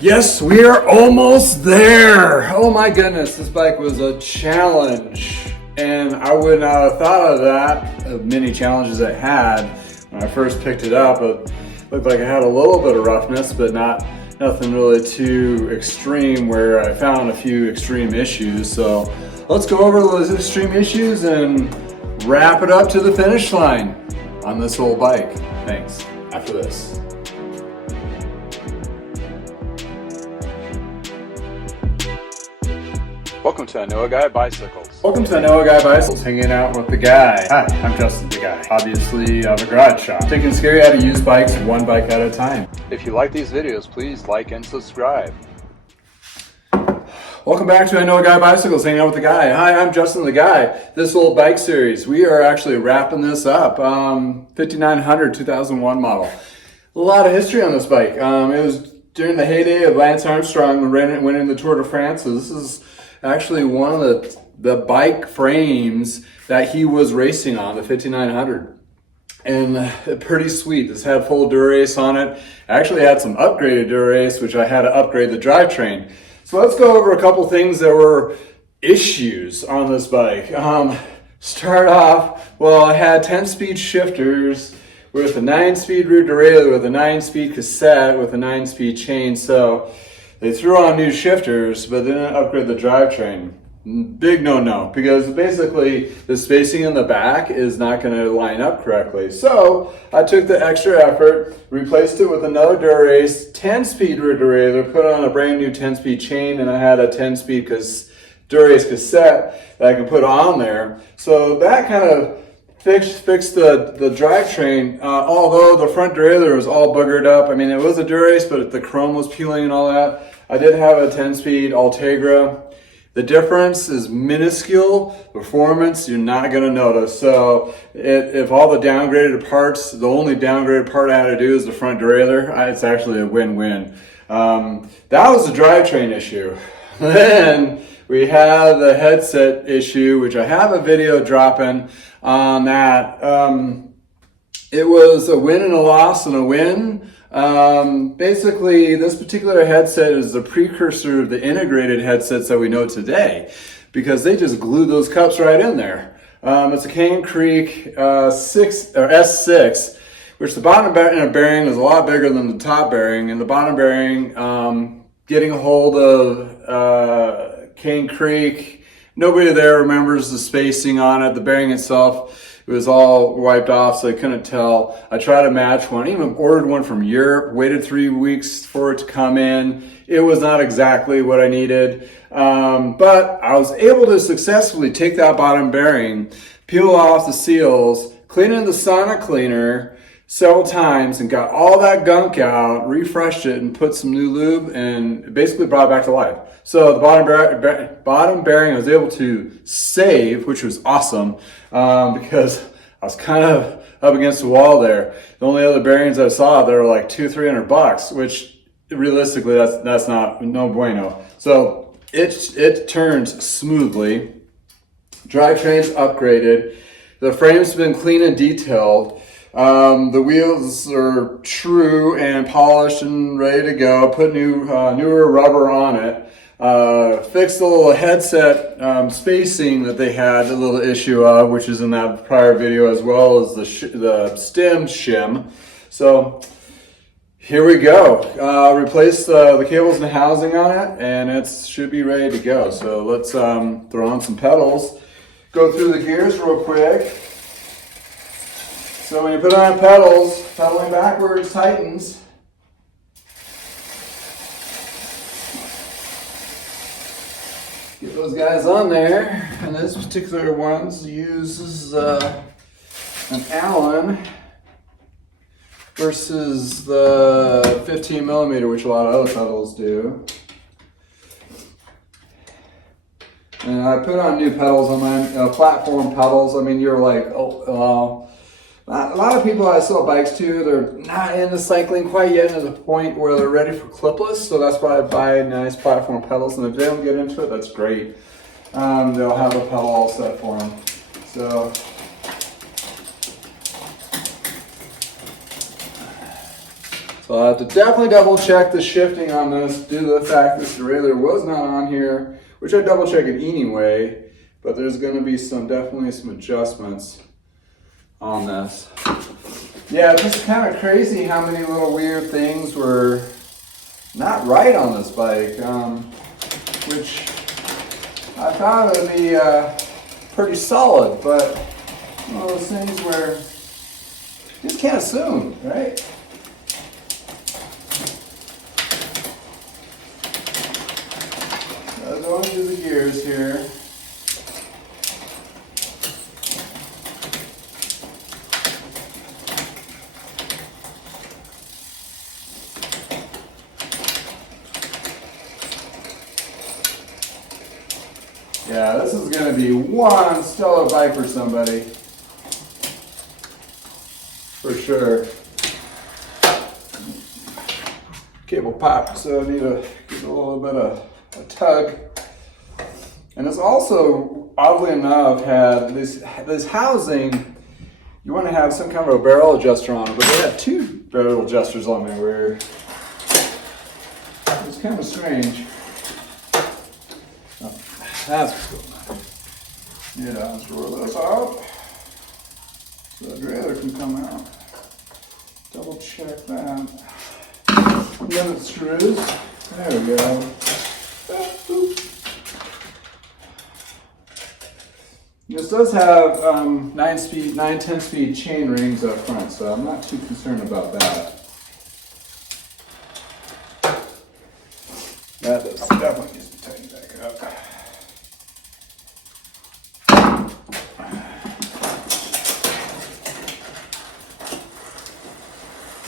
Yes, we are almost there. Oh my goodness, this bike was a challenge. And I would not have thought of that, of many challenges I had when I first picked it up. It looked like I had a little bit of roughness, but nothing really too extreme, where I found a few extreme issues. So let's go over those extreme issues and wrap it up to the finish line on this old bike. Thanks. After this. Welcome to I Know a Guy Bicycles. Welcome to I Know a Guy Bicycles, hanging out with the guy. Hi, I'm Justin the guy. Obviously, I have a garage shop. Taking and scary how to use bikes one bike at a time. If you like these videos, please like and subscribe. Welcome back to I Know a Guy Bicycles, hanging out with the guy. Hi, I'm Justin the guy. This old bike series, we are actually wrapping this up. 5900 2001 model. A lot of history on this bike. It was during the heyday of Lance Armstrong winning the Tour de France. So this is actually one of the bike frames that he was racing on, the 5900. And pretty sweet. This had full Dura-Ace on it. I actually had some upgraded Dura-Ace, which I had to upgrade the drivetrain. So let's go over a couple things that were issues on this bike. Start off, well, I had 10-speed shifters with a 9-speed rear derailleur with a 9-speed cassette with a 9-speed chain. So they threw on new shifters, but they didn't upgrade the drivetrain. Big no-no, because basically the spacing in the back is not going to line up correctly. So I took the extra effort, replaced it with another Dura-Ace 10-speed rear derailleur, put on a brand new 10-speed chain, and I had a 10-speed Dura-Ace cassette that I can put on there. So that kind of fixed the drivetrain, although the front derailleur was all buggered up. I mean, it was a Dura-Ace, but the chrome was peeling and all that. I did have a 10-speed Ultegra. The difference is minuscule. Performance, you're not going to notice. So if all the downgraded parts, the only downgraded part I had to do is the front derailleur, it's actually a win-win. That was the drivetrain issue. Then we had the headset issue, which I have a video dropping on that. It was a win and a loss and a win. Basically, this particular headset is the precursor of the integrated headsets that we know today, because they just glue those cups right in there. It's a Cane Creek S6, which the bottom bearing is a lot bigger than the top bearing, and the bottom bearing, getting a hold of Cane Creek, nobody there remembers the spacing on it. The bearing itself, it was all wiped off, so I couldn't tell. I tried to match one, even ordered one from Europe, waited 3 weeks for it to come in. It was not exactly what I needed, but I was able to successfully take that bottom bearing, peel off the seals, clean it in the Sonic cleaner several times, and got all that gunk out, refreshed it, and put some new lube, and basically brought it back to life. So the bottom bearing I was able to save, which was awesome, because I was kind of up against the wall there. The only other bearings I saw, they were like $200-300, which realistically that's no bueno. So it turns smoothly. Drivetrain's upgraded. The frame's been clean and detailed. The wheels are true and polished and ready to go. Put newer rubber on it. Fixed the little headset spacing that they had a little issue of, which is in that prior video, as well as the stem shim. So here we go. Replaced the cables and housing on it, and it should be ready to go. So let's throw on some pedals. Go through the gears real quick. So when you put on pedals, pedaling backwards tightens. Get those guys on there, and this particular one uses an Allen versus the 15 millimeter, which a lot of other pedals do. And I put on new pedals on mine, platform pedals. I mean, you're like, a lot of people I sell bikes to, they're not into cycling quite yet to the point where they're ready for clipless, so that's why I buy nice platform pedals, and if they don't get into it, that's great. They'll have a pedal all set for them. So So I have to definitely double check the shifting on this due to the fact this derailleur was not on here, which I double check it anyway, but there's going to be definitely some adjustments on this. Yeah, it's just kind of crazy how many little weird things were not right on this bike, which I thought it would be pretty solid, but one of those things where you just can't assume, right? So going through the gears here. Yeah, this is going to be one stellar bike for somebody. For sure. Cable popped, so I need to give it a little bit of a tug. And it's also, oddly enough, had this housing, you want to have some kind of a barrel adjuster on it, but they had two barrel adjusters on there where it's kind of strange. That's cool. Yeah, let's roll this out so the derailleur can come out. Double check that. Limit screws. There we go. This does have 9/10 chain rings up front, so I'm not too concerned about that. That does definitely needs to be tightened back up.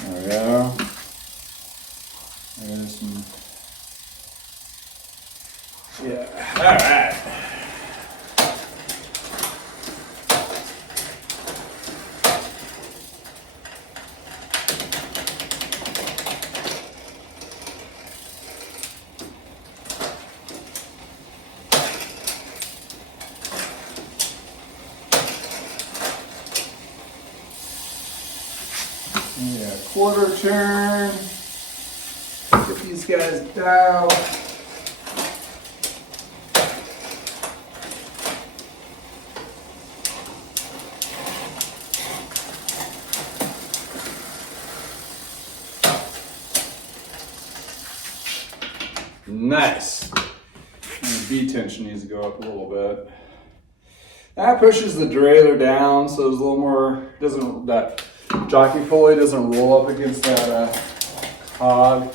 There we go. There's some. Yeah. All right. Yeah, quarter turn. Get these guys dialed. Nice. And the B tension needs to go up a little bit. That pushes the derailleur down, so there's a little more, that jockey pulley doesn't roll up against that hog.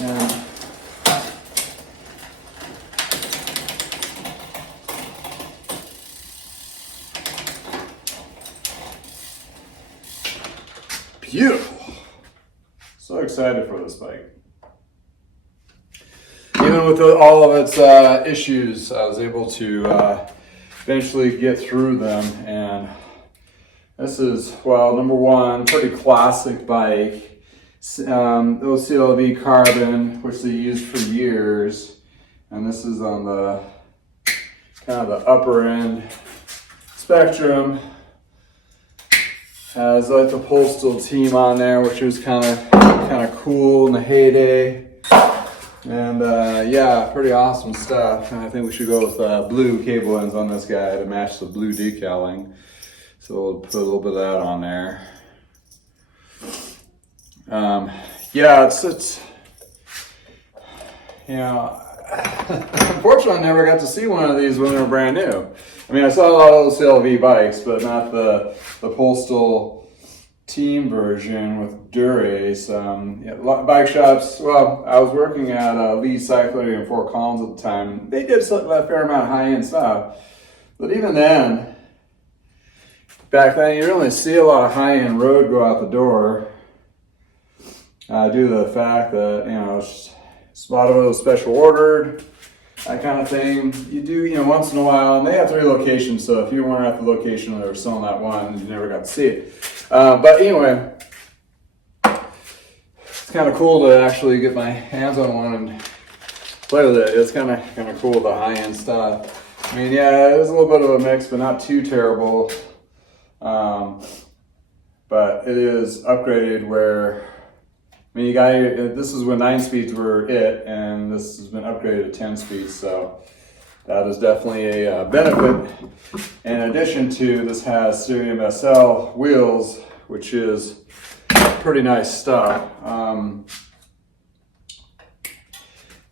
And beautiful. So excited for this bike. Even with all of its issues, I was able to eventually get through them, and this is, well, number one, pretty classic bike. OCLV carbon, which they used for years, and this is on the kind of the upper end spectrum. Has like the Postal team on there, which was kind of cool in the heyday. And yeah, pretty awesome stuff. And I think we should go with blue cable ends on this guy to match the blue decaling. So we'll put a little bit of that on there. Yeah, it's you know, unfortunately I never got to see one of these when they were brand new. I mean, I saw a lot of OCLV bikes, but not the Postal team version with Dura-Ace. Yeah, bike shops, well, I was working at Lee Cycling in Fort Collins at the time. They did a fair amount of high-end stuff, but even then, back then, you didn't really see a lot of high-end road go out the door. Due to the fact that, you know, it's a lot of it was special ordered, that kind of thing. You do, you know, once in a while, and they have 3 locations, so if you weren't at the location where they were selling that one, you never got to see it. But anyway, it's kind of cool to actually get my hands on one and play with it. It's kind of cool, the high-end stuff. I mean, yeah, it was a little bit of a mix, but not too terrible. But it is upgraded where mean, this is when 9 speeds were it, and this has been upgraded to 10 speeds, so that is definitely a benefit. In addition to, this has Cerium SL wheels, which is pretty nice stuff.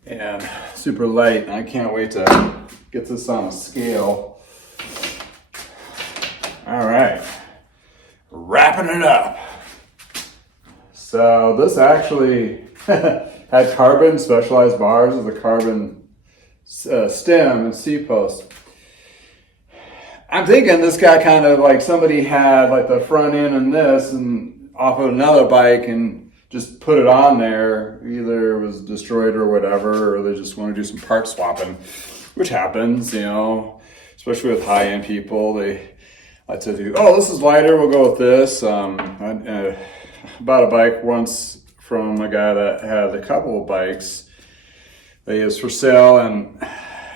And super light. I can't wait to get this on a scale. All right, wrapping it up. So this actually had carbon specialized bars with a carbon stem and C-post. I'm thinking this guy kind of like somebody had like the front end and this and off of another bike and just put it on there. Either it was destroyed or whatever, or they just want to do some part swapping, which happens, you know, especially with high-end people. They like to do, oh, this is lighter, we'll go with this. I bought a bike once from a guy that had a couple of bikes that he was for sale, and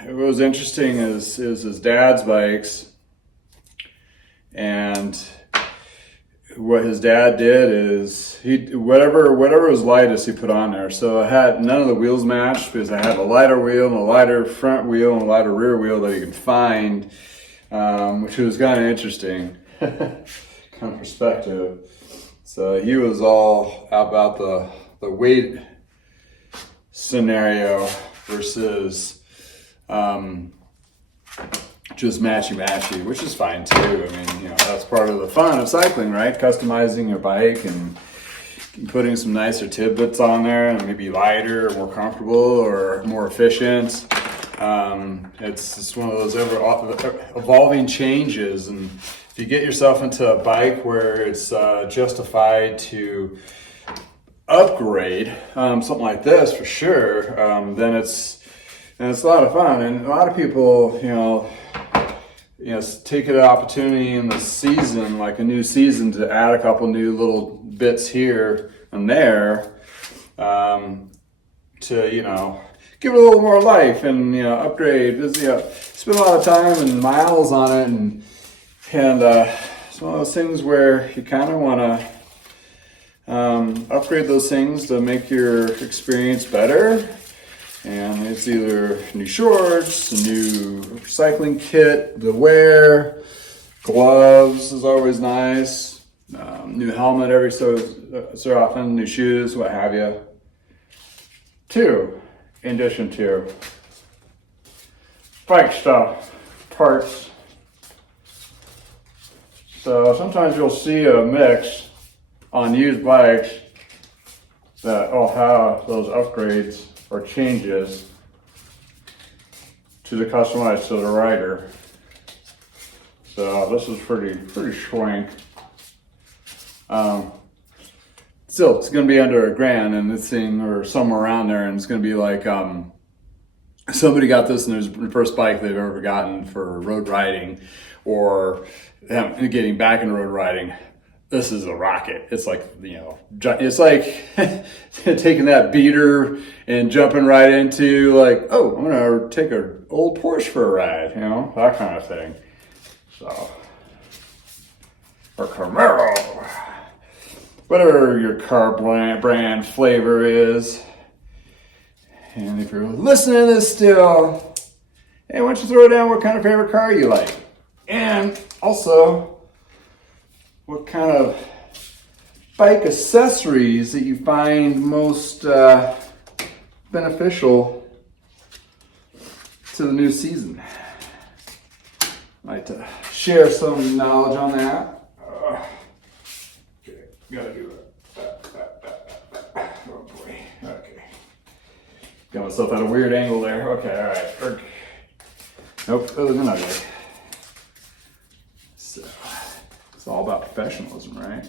it was interesting is his dad's bikes, and what his dad did is whatever was lightest he put on there. So I had none of the wheels matched because I had a lighter wheel and a lighter front wheel and a lighter rear wheel that you can find, which was kind of interesting, kind of perspective. So he was all about the weight scenario versus just matchy, which is fine too. I mean, you know, that's part of the fun of cycling, right? Customizing your bike and putting some nicer tidbits on there and maybe lighter or more comfortable or more efficient. It's just one of those evolving changes, and if you get yourself into a bike where it's justified to upgrade, something like this for sure, then it's a lot of fun. And a lot of people, you know, take an opportunity in the season, like a new season, to add a couple new little bits here and there, to, you know, give it a little more life and, you know, upgrade. You know, spend a lot of time and miles on it, and it's one of those things where you kind of want to upgrade those things to make your experience better. And it's either new shorts, a new cycling kit to wear, gloves is always nice, new helmet every so often, new shoes, what have you. In addition to bike stuff, parts. So sometimes you'll see a mix on used bikes that all have those upgrades or changes to the customized to the rider. So this is pretty schwank. Still, it's going to be under $1,000, and this thing, or somewhere around there, and it's going to be like somebody got this and it's the first bike they've ever gotten for road riding or getting back into road riding. This is a rocket. It's like, you know, it's like taking that beater and jumping right into like, oh, I'm going to take an old Porsche for a ride, you know, that kind of thing. So, or Camaro, whatever your car brand flavor is. And if you're listening to this still, hey, why don't you throw down what kind of favorite car you like? And also, what kind of bike accessories that you find most beneficial to the new season. I'd like to share some knowledge on that. Okay, gotta do it. Oh boy, okay. Got myself at a weird angle there. Okay, all right. Nope, that was another. So, it's all about professionalism, right?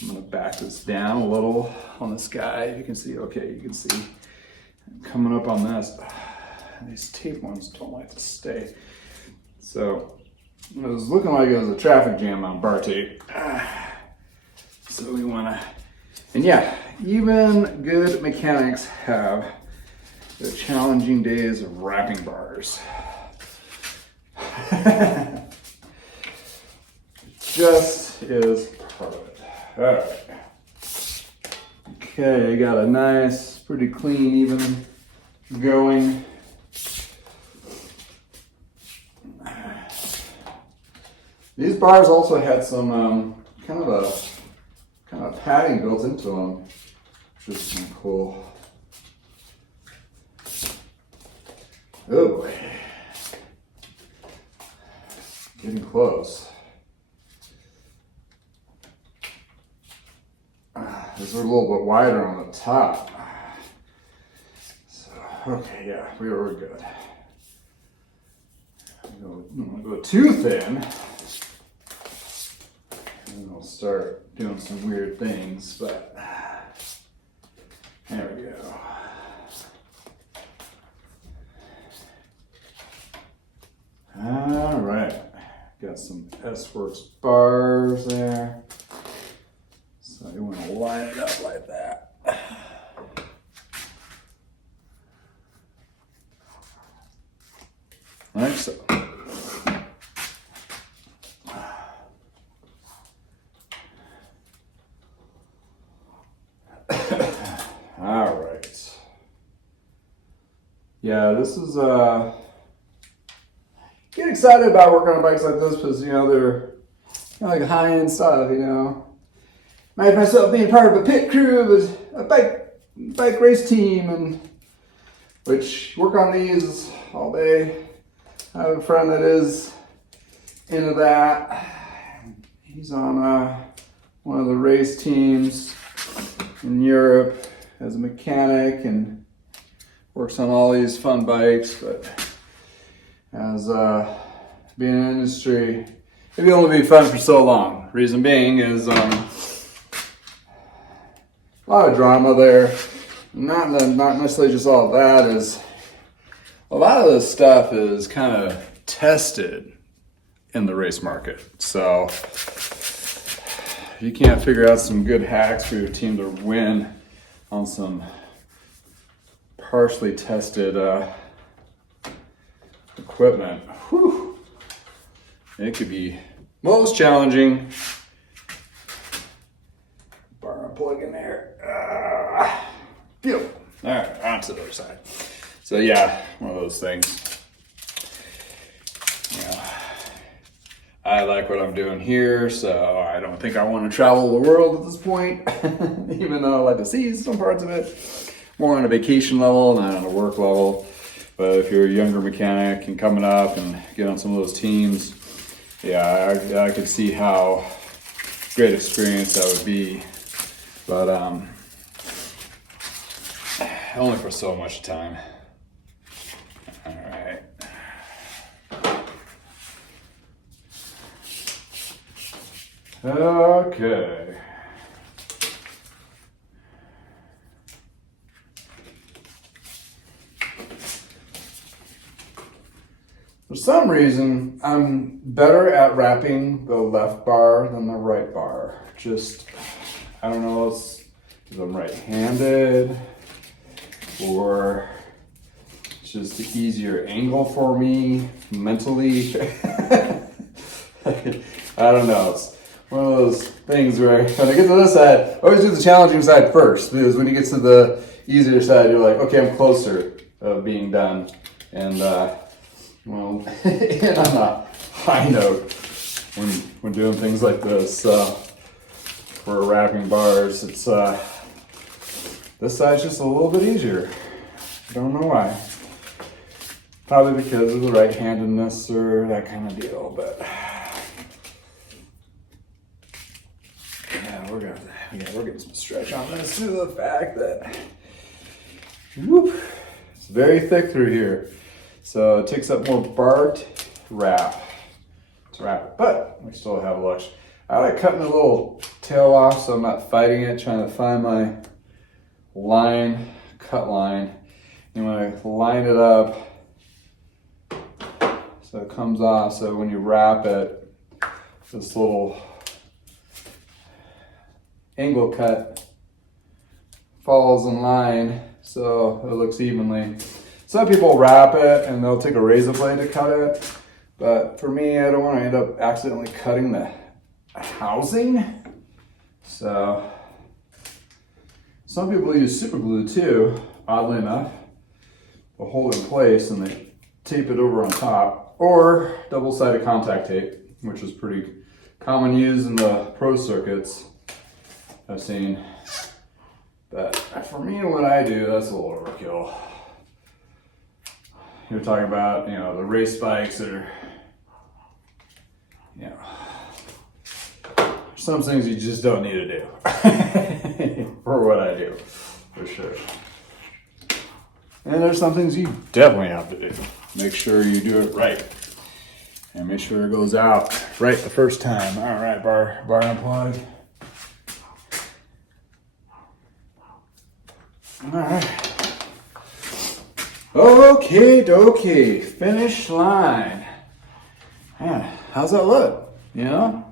I'm gonna back this down a little on this guy. You can see, okay, you can see coming up on this. These tape ones don't like to stay. So it was looking like it was a traffic jam on bar tape. So we wanna, and yeah, even good mechanics have the challenging days of wrapping bars. Just is part of it. All right. Okay, got a nice, pretty clean, even going. These bars also had some kind of padding built into them, which is kind of cool. Oh, getting close. These are a little bit wider on the top. So, okay, yeah, we're good. I'm gonna go too thin. And I'll start doing some weird things, but there we go. All right, got some S-Works bars there. So you want to line it up like that. Like so. All right. Yeah, this is get excited about working on bikes like this because they're like high-end stuff, Imagine myself being part of a pit crew with a bike race team, and which work on these all day. I have a friend that is into that. He's on one of the race teams in Europe as a mechanic and works on all these fun bikes, but as being in the industry, it can only be fun for so long. Reason being is a lot of drama there. Not necessarily just all that, is a lot of this stuff is kind of tested in the race market. So if you can't figure out some good hacks for your team to win on some partially tested equipment, whew, it could be most challenging. Bar plug in there. All right, on to the other side. So yeah, one of those things. I like what I'm doing here, so I don't think I want to travel the world at this point, even though I like to see some parts of it. More on a vacation level, not on a work level. But if you're a younger mechanic and coming up and get on some of those teams, yeah, I could see how great experience that would be. But only for so much time. All right. Okay. For some reason, I'm better at wrapping the left bar than the right bar. Just, I don't know, it's because I'm right-handed, or it's just the easier angle for me mentally. I don't know. It's one of those things where when I get to this side, I always do the challenging side first, because when you get to the easier side, you're like, okay, I'm closer of being done. And well, and on a high note when doing things like this, for wrapping bars, it's this side's just a little bit easier. Don't know why. Probably because of the right-handedness or that kind of deal, but yeah, we're getting some stretch on this due to the fact that it's very thick through here. So it takes up more bar to wrap it, but we still have lush. I like cutting the little tail off so I'm not fighting it, trying to find my cut line. And when I line it up, so it comes off, so when you wrap it, this little angle cut falls in line so it looks evenly. Some people wrap it and they'll take a razor blade to cut it, but for me, I don't want to end up accidentally cutting the housing. So Some people use super glue too, oddly enough. They'll hold it in place and they tape it over on top, or double-sided contact tape, which is pretty common use in the pro circuits I've seen. But for me, what I do, that's a little overkill. You're talking about, you know, the race bikes that are, you know, some things you just don't need to do. For what I do, for sure. And there's some things you definitely have to do. Make sure you do it right. And make sure it goes out right the first time. All right, bar unplug. All right. Okay, dokie. Finish line. Man, how's that look? You know?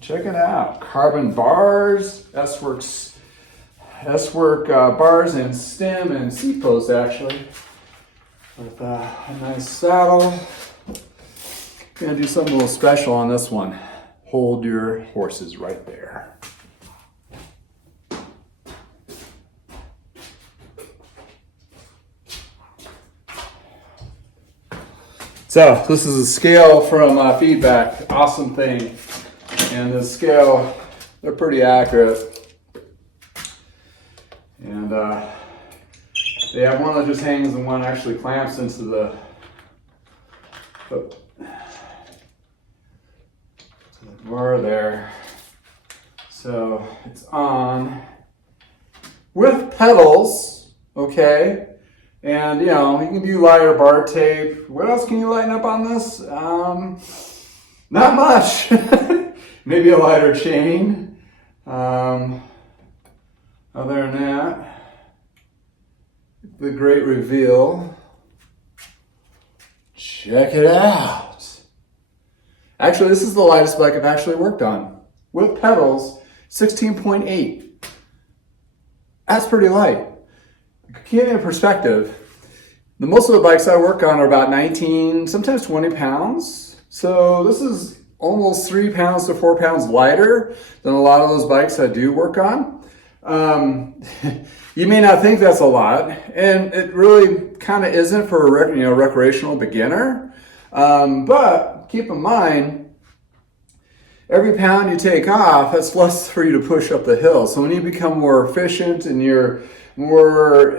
Check it out. Carbon bars, S-work bars and stem and seat post actually. With a nice saddle. Gonna do something a little special on this one. Hold your horses right there. So this is a scale from Feedback, awesome thing. And the scale, they're pretty accurate. And they have one that just hangs and one actually clamps into the bar there. So it's on with pedals, okay? And you know, you can do lighter bar tape. What else can you lighten up on this? Not much. Maybe a lighter chain. Other than that, the great reveal. Check it out. Actually, this is the lightest bike I've actually worked on. With pedals, 16.8. That's pretty light. To give you a perspective, most of the bikes I work on are about 19, sometimes 20 pounds. So this is almost 3 pounds to 4 pounds lighter than a lot of those bikes I do work on. You may not think that's a lot, and it really kind of isn't for a recreational beginner. But keep in mind, every pound you take off, that's less for you to push up the hill. So when you become more efficient and you're more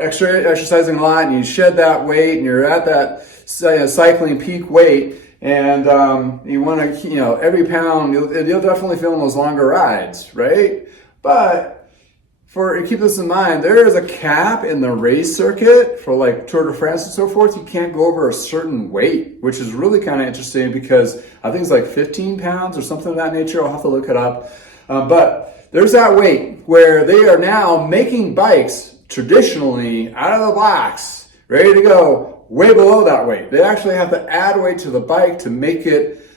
exercising a lot and you shed that weight and you're at that cycling peak weight, and you want to, every pound, you'll definitely feel in those longer rides, right? But keep this in mind, there is a cap in the race circuit for like Tour de France and so forth. You can't go over a certain weight, which is really kind of interesting because I think it's like 15 pounds or something of that nature. I'll have to look it up. But there's that weight where they are now making bikes traditionally out of the box, ready to go way below that weight. They actually have to add weight to the bike to make it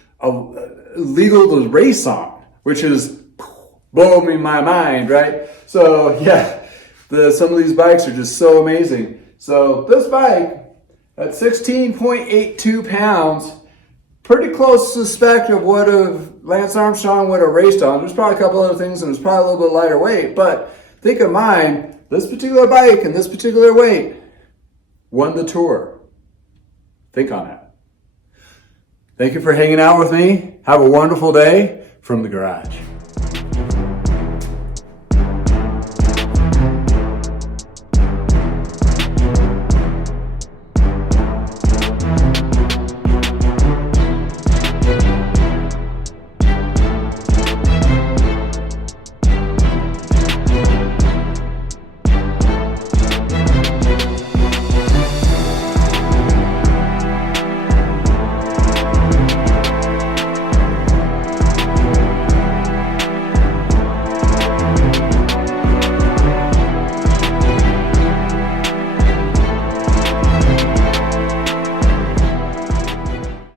legal to race on, which is blowing me my mind, right? So yeah, some of these bikes are just so amazing. So this bike at 16.82 pounds, pretty close to the spec of what Lance Armstrong would have raced on. There's probably a couple other things and there's probably a little bit lighter weight, but think of mine, this particular bike and this particular weight won the Tour. Think on that. Thank you for hanging out with me. Have a wonderful day from the garage.